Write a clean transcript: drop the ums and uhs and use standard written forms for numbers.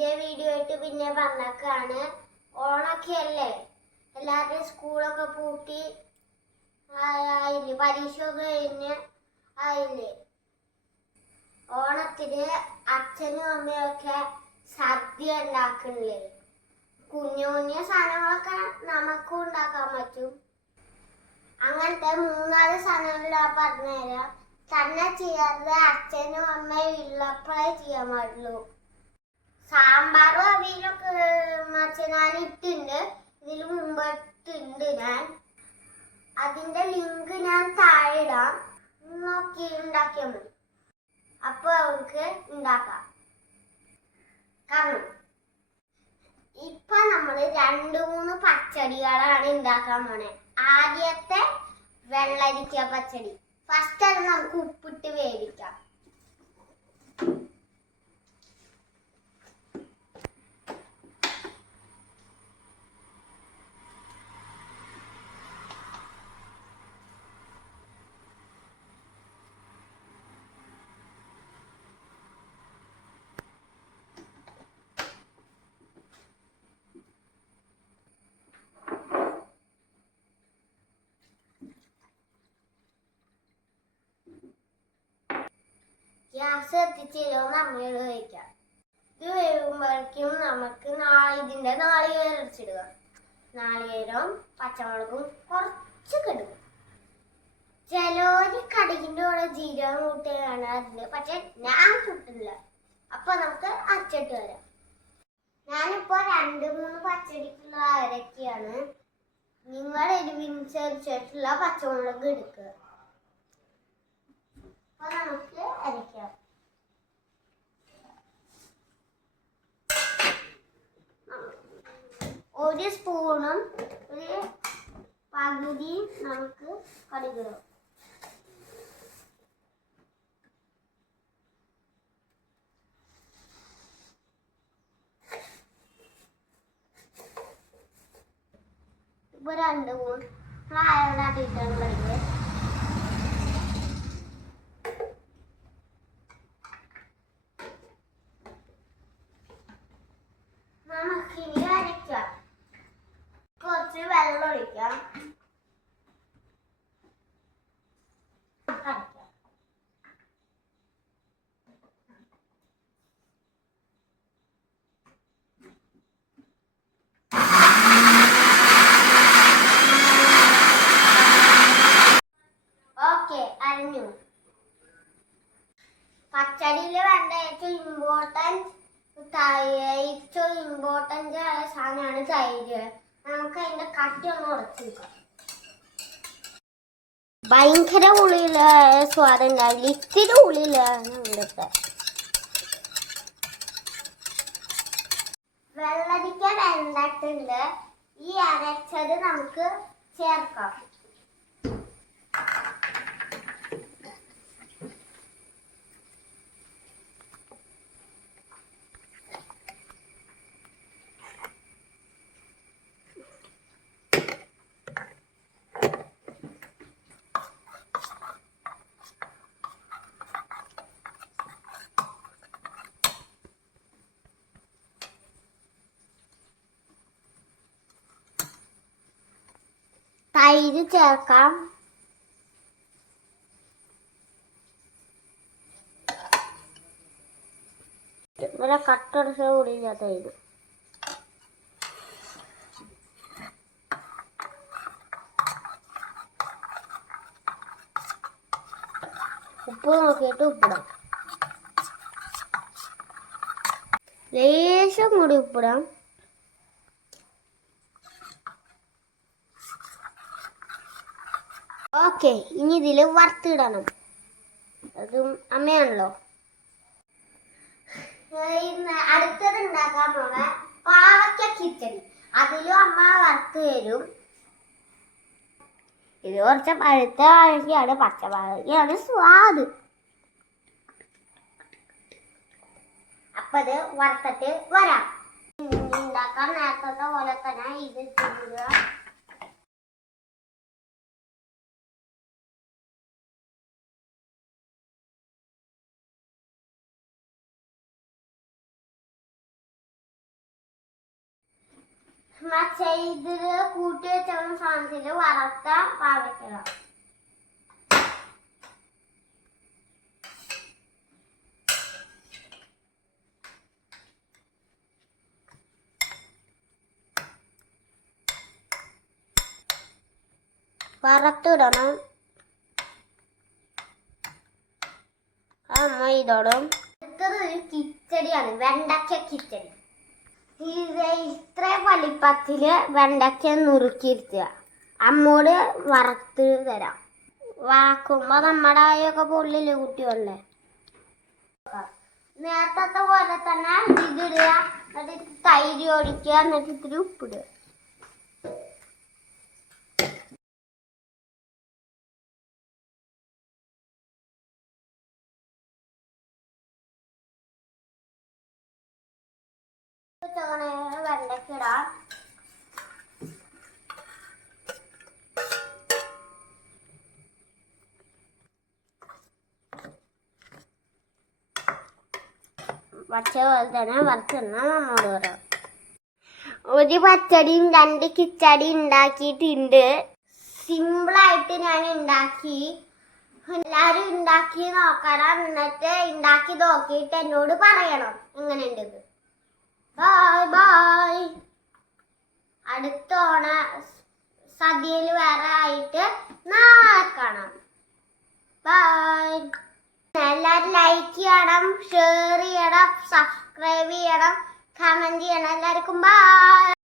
പുതിയ വീഡിയോ ആയിട്ട് പിന്നെ വന്നേക്കാണ്. ഓണൊക്കെ അല്ലേ, എല്ലാവരുടെയും സ്കൂളൊക്കെ പൂട്ടി ആയില്ലേ, പരീക്ഷയൊക്കെ കഴിഞ്ഞ് ആയില്ലേ. ഓണത്തിന് അച്ഛനും അമ്മയൊക്കെ സദ്യ ഉണ്ടാക്കണില്ലേ. കുഞ്ഞു കുഞ്ഞു സാധനങ്ങളൊക്കെ നമുക്കും ഉണ്ടാക്കാൻ പറ്റും. അങ്ങനത്തെ 3-4 സാധനങ്ങൾ പറഞ്ഞുതരാം. തന്നെ ചെയ്യാതെ അച്ഛനും അമ്മയും ഉള്ളപ്പോഴേ ചെയ്യാൻ പാടുള്ളൂ. സാമ്പാറും അവിയലൊക്കെ ഞാൻ ഇട്ടുണ്ട്, ഇതിന് മുമ്പ് ഇട്ടുണ്ട് ഞാൻ. അതിന്റെ ലിങ്ക് ഞാൻ താഴെ ഇടാം, നോക്കി ഉണ്ടാക്കിയാൽ മതി. അപ്പൊ നമുക്ക് ഉണ്ടാക്കാം. കാരണം ഇപ്പൊ നമ്മള് 2-3 പച്ചടികളാണ് ഉണ്ടാക്കാൻ പോണേ. ആദ്യത്തെ വെള്ളരിക്ക പച്ചടി. ഫസ്റ്റ് അത് നമുക്ക് ഉപ്പിട്ട് വേവിക്കാം. ഗ്യാസ് എത്തിച്ചോ നമ്മൾ കഴിക്കാം. ഇത് വേകുമ്പോഴേക്കും നമുക്ക് ഇതിന്റെ നാളികേരം അരച്ചിടുക. നാളികേരം പച്ചമുളകും കുറച്ച് കടുകും. ചിലര് കടുകിന്റെ കൂടെ ജീരകം കൂട്ടിയാണ് അതിന്, പക്ഷെ ഞാൻ കൂട്ടില്ല. അപ്പൊ നമുക്ക് അരച്ചിട്ട് വരാം. ഞാനിപ്പോ 2-3 പച്ചടിക്കുള്ള അരക്കാണ്. നിങ്ങൾ എരിവിനനുസരിച്ചിട്ടുള്ള പച്ചമുളക് എടുക്കുക. അപ്പൊ നമുക്ക് അരയ്ക്കാം. ഒരു സ്പൂണും ഒരു പകുതി നമുക്ക് കടുകിടും. ഇപ്പൊ 2 സ്പൂൺ ആയോണ്ടാട്ടിട്ടാണ് കടുക്. നമുക്കിനി അരയ്ക്കാം. കുറച്ച് വെള്ളം ഒഴിക്കാം. ഓക്കെ, അരിഞ്ഞു. പച്ചടിയിൽ വേണ്ട ഏറ്റവും ഇമ്പോർട്ടൻ്റ് ആയ സാധനമാണ് തൈര്. നമുക്ക് അതിന്റെ കട്ടി ഒന്ന് ഉറച്ചു വെക്കാം. ഭയങ്കര പുളിയില്ല, സ്വാദം ഉണ്ടാവില്ല. ഇത്തിരി പുളിയില്ലാണ് ഇവിടുത്തെ. വെള്ളരിക്ക വെന്തിട്ടുണ്ട്. ഈ അരച്ചത് നമുക്ക് ചേർക്കാം. തൈര് ചേർക്കാം. ഇവിടെ കട്ടടച്ച കൂടിയില്ല തൈര്. ഉപ്പ് നോക്കിയിട്ട് ഉപ്പിടാം. ലേശം കൂടി ഉപ്പിടാം. ഓക്കെ, ഇനി ഇതില് വറുത്തിടണം. അതും അമ്മയാണല്ലോ. അടുത്തത് ഉണ്ടാക്കാൻ പോണ പാവയ്ക്ക കിച്ചടി. അതിലും അമ്മ വറുത്ത് തരും. ഇത് കുറച്ച് പഴുത്ത പാവയ്ക്കയാണ്, പച്ച പാവയ്ക്കയാണ് സ്വാദ്. അപ്പൊ അത് വറുത്തിട്ട് വരാം. ഉണ്ടാക്കാൻ നേരത്തെ പോലെ തന്നെ ഇത് ചെയ്യുക. മറ്റേ ഇതില് കൂട്ടി വെച്ച സാധനത്തില് വറുത്ത പാവയ്ക്ക. വറുത്തിടണം. അമ്മ ഇതോടും. അടുത്തത് ഒരു കിച്ചടിയാണ്, വെണ്ടയ്ക്ക കിച്ചടി. ഇത് ഇത്ര വലിപ്പത്തില് വെണ്ടയ്ക്ക നുറുക്കിയിരുത്തുക. അമ്മോട് വറുത്ത് തരാം. വറക്കുമ്പോ നമ്മുടെ ഒക്കെ പൊള്ളില് കുട്ടികളെ നേരത്തെ പോലെ തന്നെ ഇതിടുക, എന്നിട്ട് തൈര് ഒഴിക്കുക, എന്നിട്ട് ഇത്തിരി ഉപ്പിടുക. വെണ്ടയ്ക്ക ഇടാം. പച്ച പോലെ തന്നെ വറുത്തുന്ന നമ്മോട് പറയാം. ഒരു പച്ചടിയും 2 കിച്ചടി ഉണ്ടാക്കിയിട്ടുണ്ട്. സിമ്പിളായിട്ട് ഞാൻ ഉണ്ടാക്കി. എല്ലാരും ഉണ്ടാക്കി നോക്കണം. എന്നിട്ട് ഉണ്ടാക്കി നോക്കിയിട്ട് എന്നോട് പറയണം എങ്ങനെയുണ്ട്. Bye bye. അടുത്ത ഓണ സദ്യയിൽ വേറെ ആയിട്ട് നാളെ കാണാം. ബൈ. എല്ലാവരും ലൈക്ക് ചെയ്യണം, ഷെയർ ചെയ്യണം, സബ്സ്ക്രൈബ് ചെയ്യണം, കമന്റ് ചെയ്യണം. എല്ലാവർക്കും ബൈ.